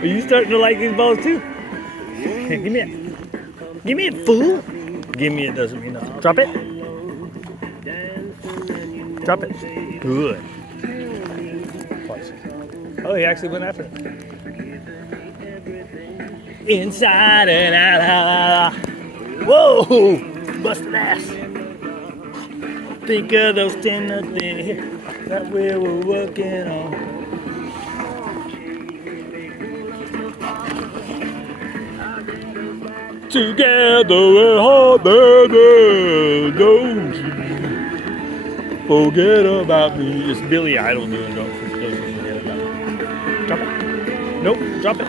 Are you starting to like these balls too? Here, give me it. Give me it, fool. Give me it doesn't mean nothing. Drop it. Drop it. Good. Watch. Oh, he actually went after it. Inside and out. Whoa! Busted ass. Think of those tender things that we were working on. Together we're hard, baby. Don't you forget about me. It's Billy Idol doing Don't Forget About Me. Drop it. Nope, drop it.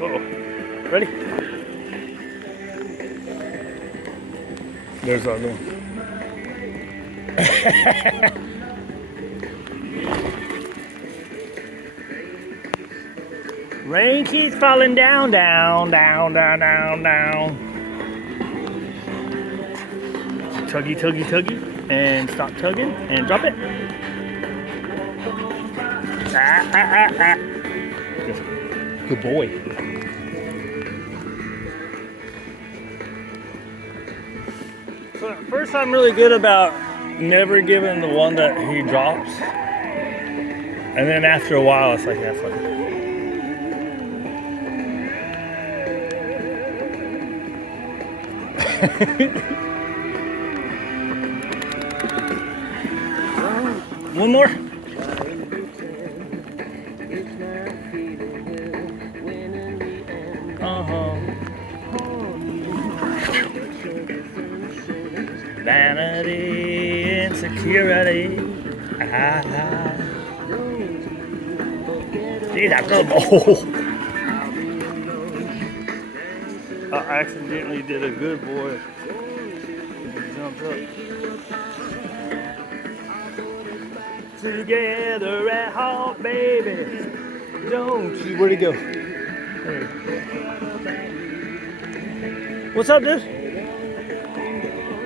Uh-oh. Ready? There's the other one. Rain keeps falling down, down, down, down, down, down. Tuggy, tuggy, tuggy. And stop tugging and drop it. Ah, ah, ah, ah. Good boy. So at first I'm really good about never giving the one that he drops. And then after a while it's like, that's funny. One more. Vanity, insecurity. See that good boy. I accidentally did a good boy. Jumped up. Together at heart, baby. Don't you? Where'd he go? There. What's up, dude?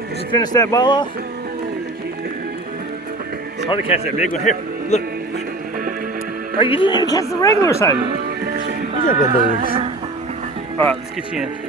Did you finish that ball off? It's hard to catch that big one. Here, look. Oh, you didn't even catch the regular side. These are good boys. All right, let's get you in.